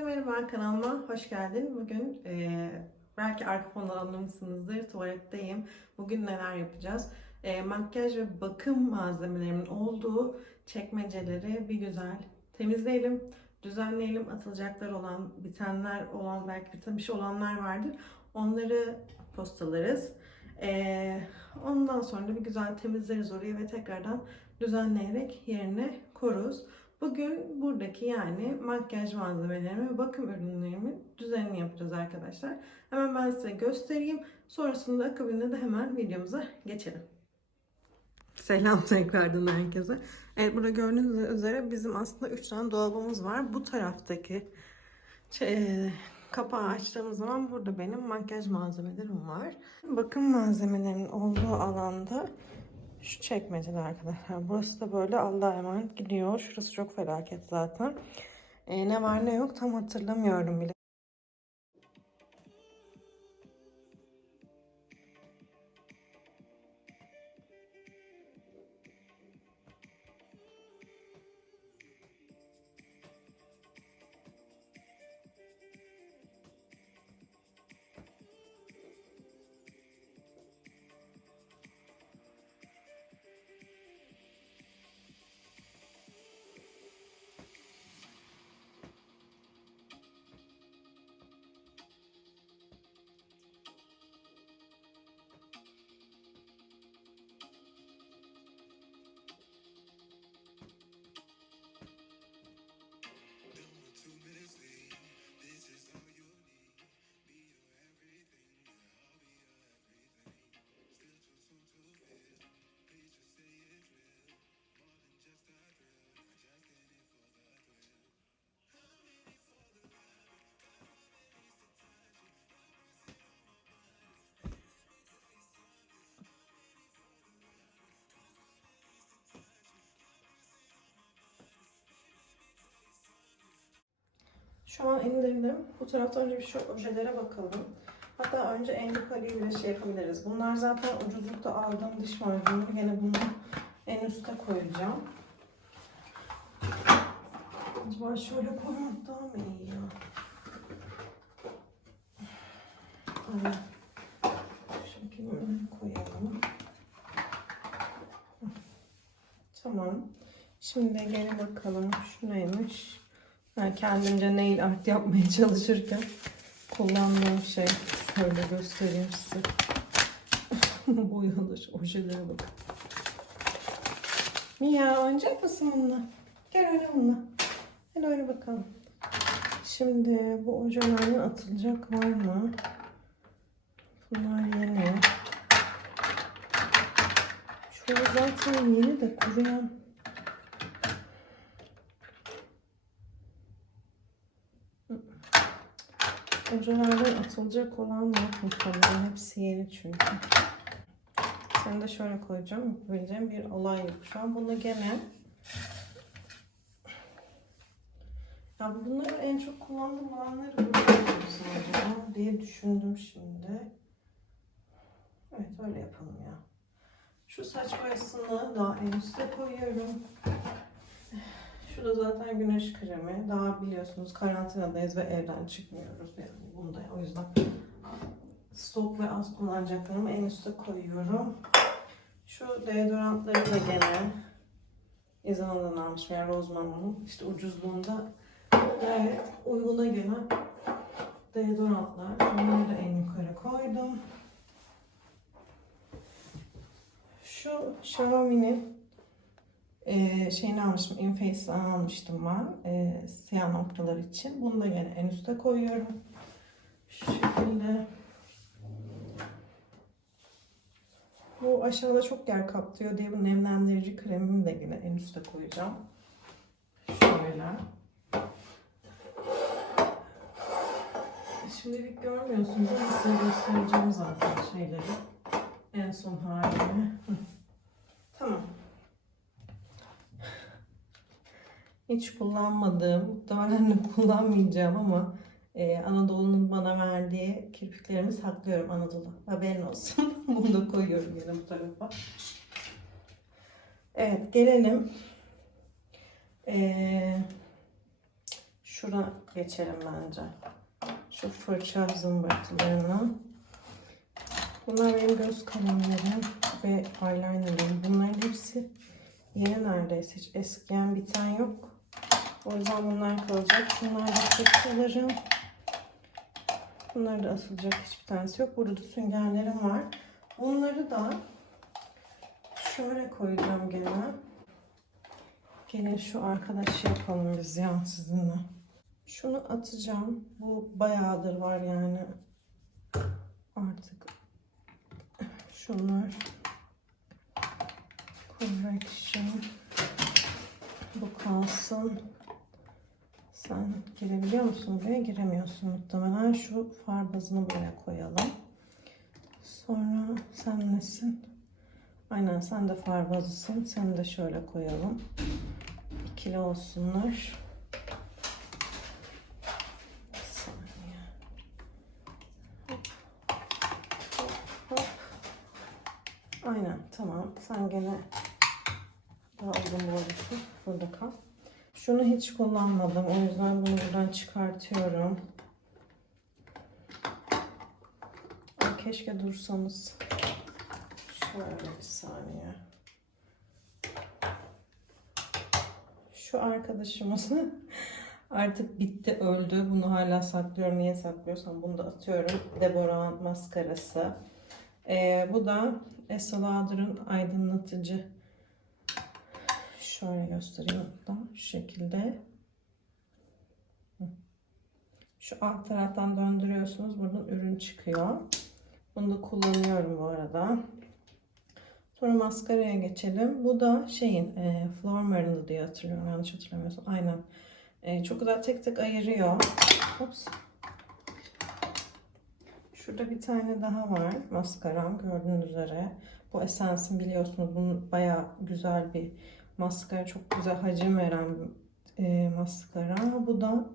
merhaba kanalıma hoş geldin. Bugün eee, belki arka fondan anlamışsınızdır tuvaletteyim. Bugün neler yapacağız? Eee, makyaj ve bakım malzemelerimin olduğu çekmeceleri bir güzel temizleyelim, düzenleyelim. Atılacaklar olan, bitenler olan, belki bitmiş olanlar vardır. Onları postalarız. Eee, ondan sonra da bir güzel temizleriz orayı ve tekrardan düzenleyerek yerine koruruz. Bugün buradaki yani makyaj malzemelerimi ve bakım ürünlerimin düzenini yapacağız arkadaşlar. Hemen ben size göstereyim. Sonrasında akabinde de hemen videomuza geçelim. Selam tekrardan herkese. Evet burada gördüğünüz üzere bizim aslında 3 tane dolabımız var. Bu taraftaki ç- kapağı açtığımız zaman burada benim makyaj malzemelerim var. Bakım malzemelerinin olduğu alanda şu çekmeceler arkadaşlar. Burası da böyle Allah'a emanet gidiyor. Şurası çok felaket zaten. Ee, ne var ne yok tam hatırlamıyorum bile. Şu an indirdim. Bu tarafta önce bir şu ojelere bakalım. Hatta önce en yukarıyı bile şey yapabiliriz. Bunlar zaten ucuzlukta aldığım diş macunu. Gene bunu en üste koyacağım. Acaba şöyle koymak daha mı iyi ya? Evet. Şekilde koyalım. Tamam. Şimdi gene bakalım. Şu neymiş? Ben kendimce nail art yapmaya çalışırken kullandığım şey. Şöyle göstereyim size. Boyalı ojelere bakın. Mia oynayacak mısın bununla? Gel oyna bununla. Gel oyna bakalım. Şimdi bu ojelerden atılacak var mı? Bunlar yeni. Şu zaten yeni de kuruyan. Ojelerden atılacak olan yok muhtemelen. Hepsi yeni çünkü. Seni de şöyle koyacağım. Yapabileceğim bir olay yok. Şu an bunu gene ya bunları en çok kullandığım olanları burada diye düşündüm şimdi. Evet öyle yapalım ya. Şu saç boyasını daha en üste koyuyorum. Şu da zaten güneş kremi. Daha biliyorsunuz karantinadayız ve evden çıkmıyoruz yani bunda. O yüzden stok ve az kullanacaklarımı en üste koyuyorum. Şu deodorantları da gene İzana'dan almışım yani Rozman'ın işte ucuzluğunda gayet uyguna gelen deodorantlar. Onları da en yukarı koydum. Şu Xiaomi'nin e, şeyini almıştım. Inface'den almıştım ben. E, siyah noktalar için. Bunu da yine en üste koyuyorum. Şu şekilde. Bu aşağıda çok yer kaplıyor diye bu nemlendirici kremimi de yine en üste koyacağım. Şöyle. Şimdilik görmüyorsunuz ama size göstereceğim zaten şeyleri. En son halini. Tamam. Hiç kullanmadığım, muhtemelen de kullanmayacağım ama e, Anadolu'nun bana verdiği kirpiklerimi saklıyorum Anadolu. Haberin olsun. Bunu da koyuyorum yine bu tarafa. Evet gelelim. E, şu şuna geçelim bence. Şu fırça zımbırtılarına. Bunlar benim göz kalemlerim ve eyelinerlerim. Bunların hepsi yeni neredeyse. Hiç eskiyen biten yok. O yüzden bunlar kalacak. Bunlar da fırçalarım. Bunlar da asılacak hiçbir tanesi yok. Burada da süngerlerim var. Bunları da şöyle koyacağım gene. Gelin şu arkadaşı yapalım biz ya sizinle. Şunu atacağım. Bu bayağıdır var yani. Artık şunlar correction bu kalsın. Sen girebiliyor musun buraya? Giremiyorsun muhtemelen. Şu far bazını buraya koyalım. Sonra sen nesin? Aynen sen de far bazısın. Seni de şöyle koyalım. İkili olsunlar. Aynen tamam. Sen gene daha uzun boylusun. Burada kal. Şunu hiç kullanmadım. O yüzden bunu buradan çıkartıyorum. Ay, keşke dursanız. Şöyle bir saniye. Şu arkadaşımız artık bitti öldü. Bunu hala saklıyorum. Niye saklıyorsam bunu da atıyorum. Deborah maskarası. Ee, bu da Estee Lauder'ın aydınlatıcı. Şöyle göstereyim hatta şu şekilde. Şu alt taraftan döndürüyorsunuz. Buradan ürün çıkıyor. Bunu da kullanıyorum bu arada. Sonra maskaraya geçelim. Bu da şeyin e, Flormar'ın diye hatırlıyorum. Yanlış hatırlamıyorsam. Aynen. E, çok güzel tek tek ayırıyor. Ops. Şurada bir tane daha var. Maskaram gördüğünüz üzere. Bu Essence'in biliyorsunuz bunun bayağı güzel bir maskara. Çok güzel hacim veren e, maskara. Bu da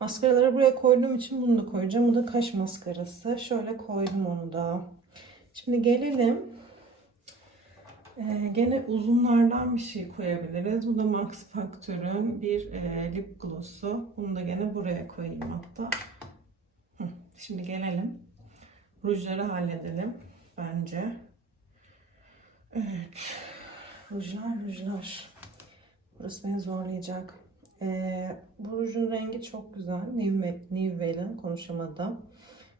maskaraları buraya koyduğum için bunu da koyacağım. Bu da kaş maskarası. Şöyle koydum onu da. Şimdi gelelim. Ee, gene uzunlardan bir şey koyabiliriz. Bu da Max Factor'ın bir e, lip gloss'u. Bunu da gene buraya koyayım hatta. Hı, Şimdi gelelim. Rujları halledelim bence. Evet. Rujlar, rujlar. Burası beni zorlayacak. Ee, bu rujun rengi çok güzel. New, New Vale'ın konuşamadım.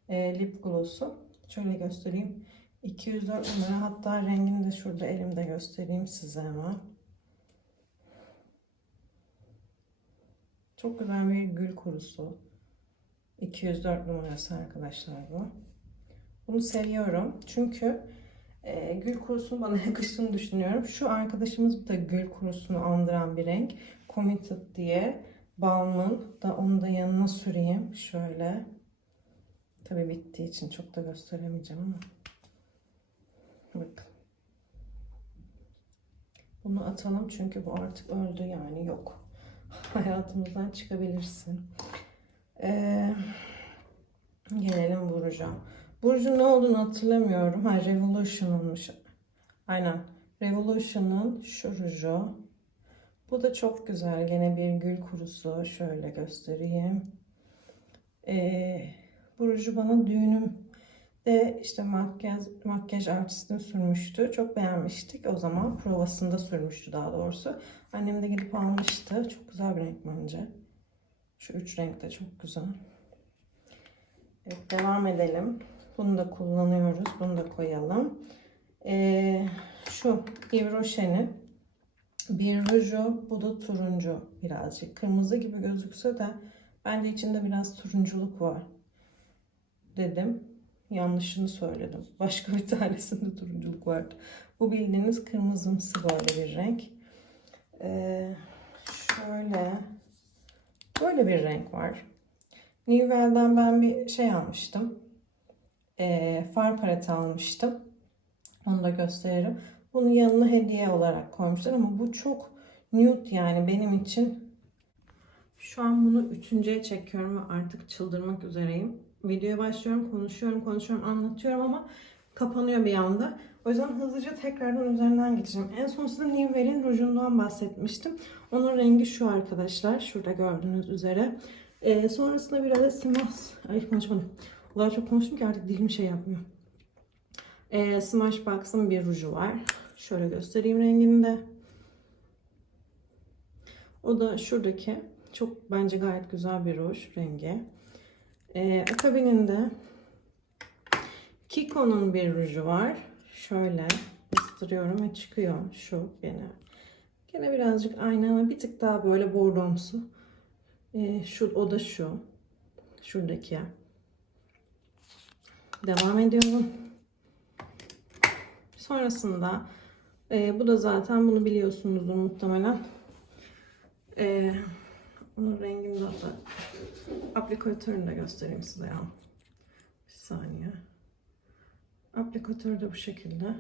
Ee, lip gloss'u. Şöyle göstereyim. 204 numara. Hatta rengini de şurada elimde göstereyim size hemen. Çok güzel bir gül kurusu. 204 numarası arkadaşlar bu. Bunu seviyorum. Çünkü e, gül kurusunun bana yakıştığını düşünüyorum. Şu arkadaşımız da gül kurusunu andıran bir renk. Committed diye. Balm'ın da onu da yanına süreyim. Şöyle. Tabii bittiği için çok da gösteremeyeceğim ama. Bakın. Bunu atalım çünkü bu artık öldü yani yok. Hayatımızdan çıkabilirsin. Ee, gelelim Burcu'ya. Burcu ne olduğunu hatırlamıyorum. Ha Revolution'ınmış. Aynen. Revolution'ın şu ruju. Bu da çok güzel. Gene bir gül kurusu. Şöyle göstereyim. Ee, bu ruju bana düğünüm de işte makyaj, makyaj artistin sürmüştü. Çok beğenmiştik. O zaman provasında sürmüştü daha doğrusu. Annem de gidip almıştı. Çok güzel bir renk bence. Şu üç renk de çok güzel. Evet, devam edelim. Bunu da kullanıyoruz. Bunu da koyalım. Ee, şu Yves bir ruju. Bu da turuncu birazcık. Kırmızı gibi gözükse de bence içinde biraz turunculuk var. Dedim. Yanlışını söyledim. Başka bir tanesinde turunculuk vardı. Bu bildiğiniz kırmızımsı böyle bir renk. Ee, şöyle böyle bir renk var. Nivell'den ben bir şey almıştım. Ee, far paleti almıştım. Onu da gösteririm. Bunu yanına hediye olarak koymuşlar ama bu çok nude yani benim için. Şu an bunu üçüncüye çekiyorum ve artık çıldırmak üzereyim. Videoya başlıyorum, konuşuyorum, konuşuyorum, anlatıyorum ama kapanıyor bir anda. O yüzden hızlıca tekrardan üzerinden geçeceğim. En son size Nivell'in rujundan bahsetmiştim. Onun rengi şu arkadaşlar. Şurada gördüğünüz üzere. Ee, sonrasında bir adet Smash... Ay konuşmadım. O kadar çok konuştum ki artık dilim şey yapmıyor. Ee, Smashbox'ın bir ruju var. Şöyle göstereyim rengini de. O da şuradaki. Çok bence gayet güzel bir ruj rengi. Ee, akabininde Kiko'nun bir ruju var. Şöyle ıstırıyorum ve çıkıyor şu gene. Gene birazcık aynı ama bir tık daha böyle bordomsu. Ee, şu, o da şu. Şuradaki. Devam ediyorum. Sonrasında e, bu da zaten bunu biliyorsunuzdur muhtemelen. E, onun rengini de hatta aplikatörünü de göstereyim size ya. Bir saniye. Aplikatör de bu şekilde.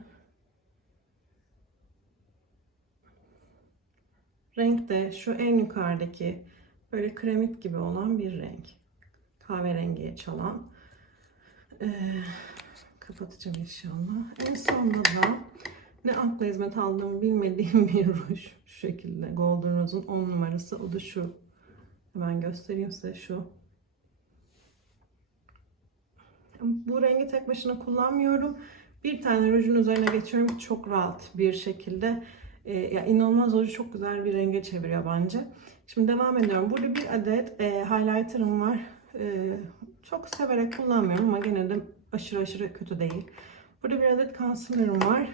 Renk de şu en yukarıdaki böyle kremit gibi olan bir renk. Kahverengiye çalan. Ee, kapatacağım inşallah. En sonunda da ne akla hizmet aldığımı bilmediğim bir ruj. Şu şekilde. Golden Rose'un 10 numarası. O da şu. Hemen göstereyim size şu. Bu rengi tek başına kullanmıyorum. Bir tane rujun üzerine geçiyorum. Çok rahat bir şekilde. Ee, ya inanılmaz ruju çok güzel bir renge çeviriyor bence. Şimdi devam ediyorum. Burada bir adet e, highlighter'ım var. E, çok severek kullanmıyorum ama gene de aşırı aşırı kötü değil. Burada bir adet concealer'ım var.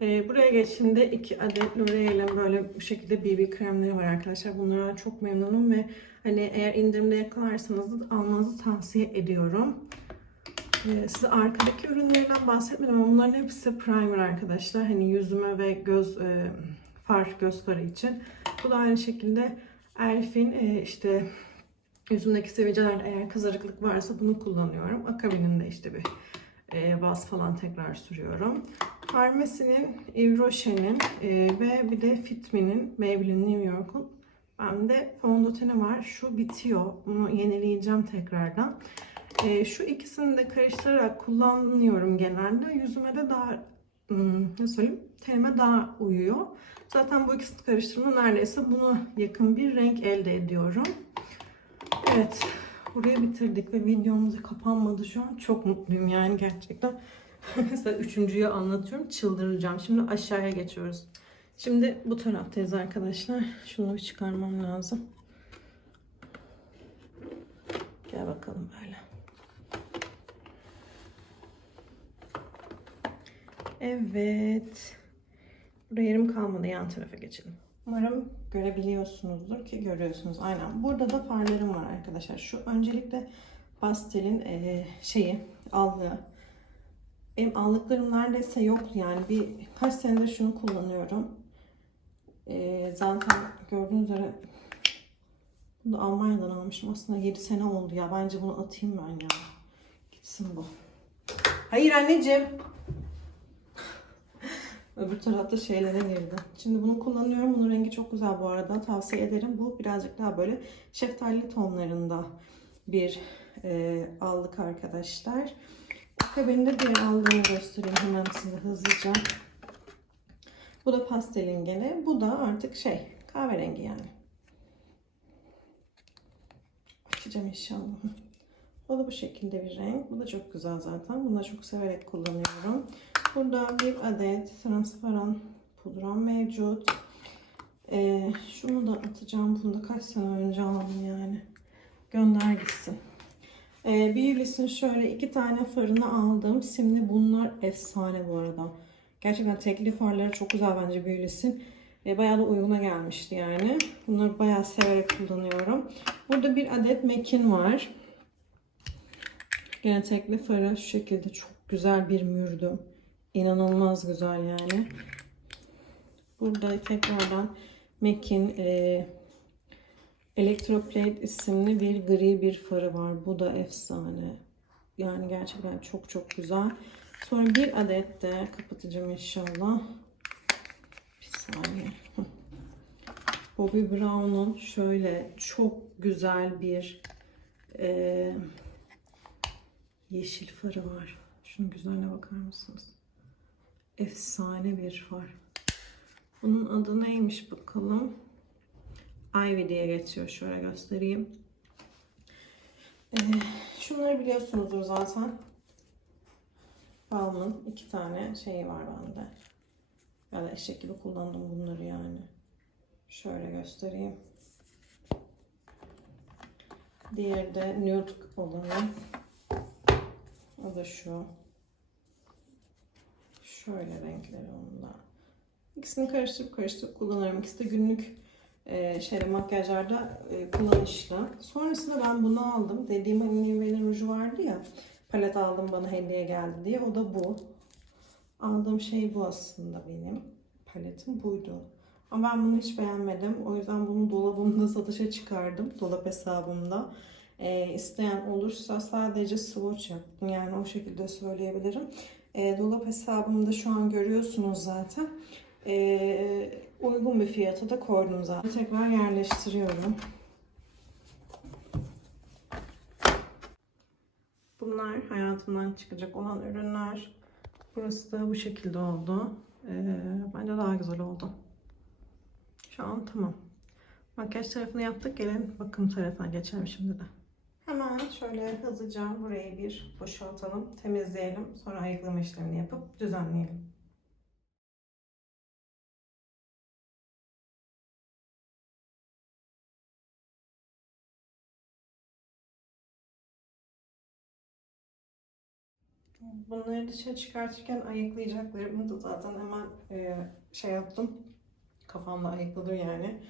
E, buraya geçtiğimde iki adet L'Oreal'in böyle bu şekilde BB kremleri var arkadaşlar. Bunlara çok memnunum ve hani eğer indirimde yakalarsanız da almanızı tavsiye ediyorum. Ee, size arkadaki ürünlerden bahsetmedim ama bunların hepsi primer arkadaşlar. Hani yüzüme ve göz e, far göz farı için. Bu da aynı şekilde Elf'in e, işte yüzümdeki sivilcelerde eğer kızarıklık varsa bunu kullanıyorum. Akabininde işte bir e, baz falan tekrar sürüyorum. Farmasi'nin, Yves Rocher'in e, ve bir de Fitme'nin Maybelline New York'un bende fondöteni var. Şu bitiyor. Bunu yenileyeceğim tekrardan. E, şu ikisini de karıştırarak kullanıyorum genelde. Yüzüme de daha hmm, ne söyleyeyim tenime daha uyuyor. Zaten bu ikisini karıştırdığımda neredeyse buna yakın bir renk elde ediyorum. Evet. Burayı bitirdik ve videomuz kapanmadı şu an. Çok mutluyum yani gerçekten. Mesela üçüncüyü anlatıyorum. Çıldıracağım. Şimdi aşağıya geçiyoruz. Şimdi bu taraftayız arkadaşlar. Şunu çıkarmam lazım. Gel bakalım böyle. Evet. Burada yerim kalmadı. Yan tarafa geçelim. Umarım görebiliyorsunuzdur ki görüyorsunuz. Aynen. Burada da farlarım var arkadaşlar. Şu öncelikle pastelin e, şeyi allığı. Benim allıklarım neredeyse yok yani. Bir kaç senedir şunu kullanıyorum. E, zaten gördüğünüz üzere bunu Almanya'dan almışım. Aslında 7 sene oldu ya. Bence bunu atayım ben ya. Gitsin bu. Hayır anneciğim. Öbür tarafta şeylere girdi. Şimdi bunu kullanıyorum. Bunun rengi çok güzel bu arada. Tavsiye ederim. Bu birazcık daha böyle şeftali tonlarında bir e, allık arkadaşlar. Akabinde diğer aldığımı göstereyim hemen size hızlıca. Bu da pastelin gene. Bu da artık şey kahverengi yani. Açacağım inşallah. O da bu şekilde bir renk. Bu da çok güzel zaten. Bunu da çok severek kullanıyorum. Burada bir adet transparan pudram mevcut. Ee, şunu da atacağım. Bunu da kaç sene önce aldım yani. Gönder gitsin. Ee, Beauty's'in şöyle iki tane farını aldım. Simli bunlar efsane bu arada. Gerçekten tekli farları çok güzel bence Beauty's'in. Ee, bayağı da uyguna gelmişti yani. Bunları bayağı severek kullanıyorum. Burada bir adet Mekin var. Yine tekli farı şu şekilde çok güzel bir mürdüm. İnanılmaz güzel yani. Burada tekrardan MAC'in e, Electroplate isimli bir gri bir farı var. Bu da efsane. Yani gerçekten çok çok güzel. Sonra bir adet de kapatacağım inşallah. Bir saniye. Bobbi Brown'un şöyle çok güzel bir e, yeşil farı var. Şu Şunun güzelliğine bakar mısınız? Efsane bir far. Bunun adı neymiş bakalım. Ivy diye geçiyor. Şöyle göstereyim. Ee, şunları biliyorsunuzdur zaten. Balm'ın iki tane şeyi var bende. Yani eşek gibi kullandım bunları yani. Şöyle göstereyim. Diğeri de nude olanı. O da şu. Şöyle renkleri onda. İkisini karıştırıp karıştırıp kullanırım. İkisi de günlük e, şeyde makyajlarda e, kullanışlı. Sonrasında ben bunu aldım. Dediğim hani Nivea ruju vardı ya. Palet aldım bana hediye geldi diye. O da bu. Aldığım şey bu aslında benim. Paletim buydu. Ama ben bunu hiç beğenmedim. O yüzden bunu dolabımda satışa çıkardım. Dolap hesabımda. E, isteyen olursa sadece swatch yaptım. Yani o şekilde söyleyebilirim. E, dolap hesabımda şu an görüyorsunuz zaten. E, uygun bir fiyata da koydum zaten. Tekrar yerleştiriyorum. Bunlar hayatımdan çıkacak olan ürünler. Burası da bu şekilde oldu. E, bence daha güzel oldu. Şu an tamam. Makyaj tarafını yaptık. Gelin bakım tarafına geçelim şimdi de. Hemen şöyle hızlıca burayı bir boşaltalım, temizleyelim. Sonra ayıklama işlemini yapıp düzenleyelim. Bunları dışarı çıkartırken ayıklayacaklarımı da zaten hemen e, şey yaptım. Kafamda ayıkladım yani.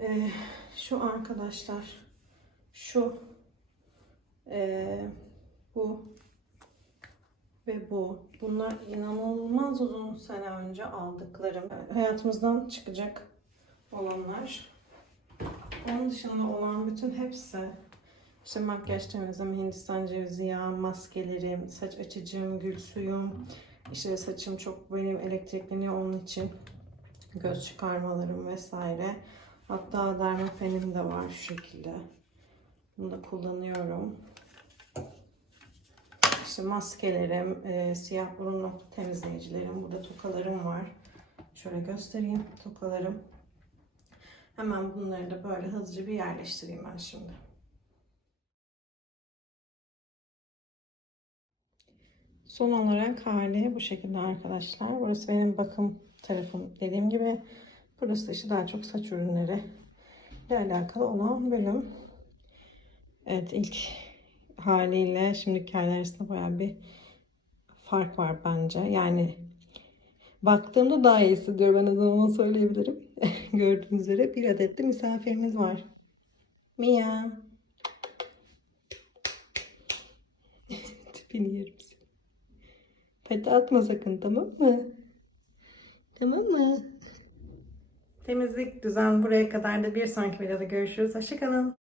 E, şu arkadaşlar, şu, bu ve bu. Bunlar inanılmaz uzun sene önce aldıklarım. Hayatımızdan çıkacak olanlar. Onun dışında olan bütün hepsi işte makyaj temizleme, Hindistan cevizi yağı, maskelerim, saç açıcım, gül suyum. İşte saçım çok benim elektrikleniyor onun için göz çıkarmalarım vesaire. Hatta dermafenim de var şu şekilde. Bunu da kullanıyorum. İşte maskelerim, e, siyah burun nokta temizleyicilerim, burada tokalarım var. Şöyle göstereyim tokalarım. Hemen bunları da böyle hızlıca bir yerleştireyim ben şimdi. Son olarak hali bu şekilde arkadaşlar. Burası benim bakım tarafım dediğim gibi. Burası da işte daha çok saç ürünleri ile alakalı olan bölüm. Evet ilk haliyle şimdiki hali arasında bayağı bir fark var bence. Yani baktığımda daha iyi hissediyorum ben zaman söyleyebilirim. Gördüğünüz üzere bir adet de misafirimiz var. Mia. Tipini yerim seni. Atma sakın tamam mı? Tamam mı? Temizlik düzen buraya kadar da bir sonraki videoda görüşürüz. Hoşçakalın.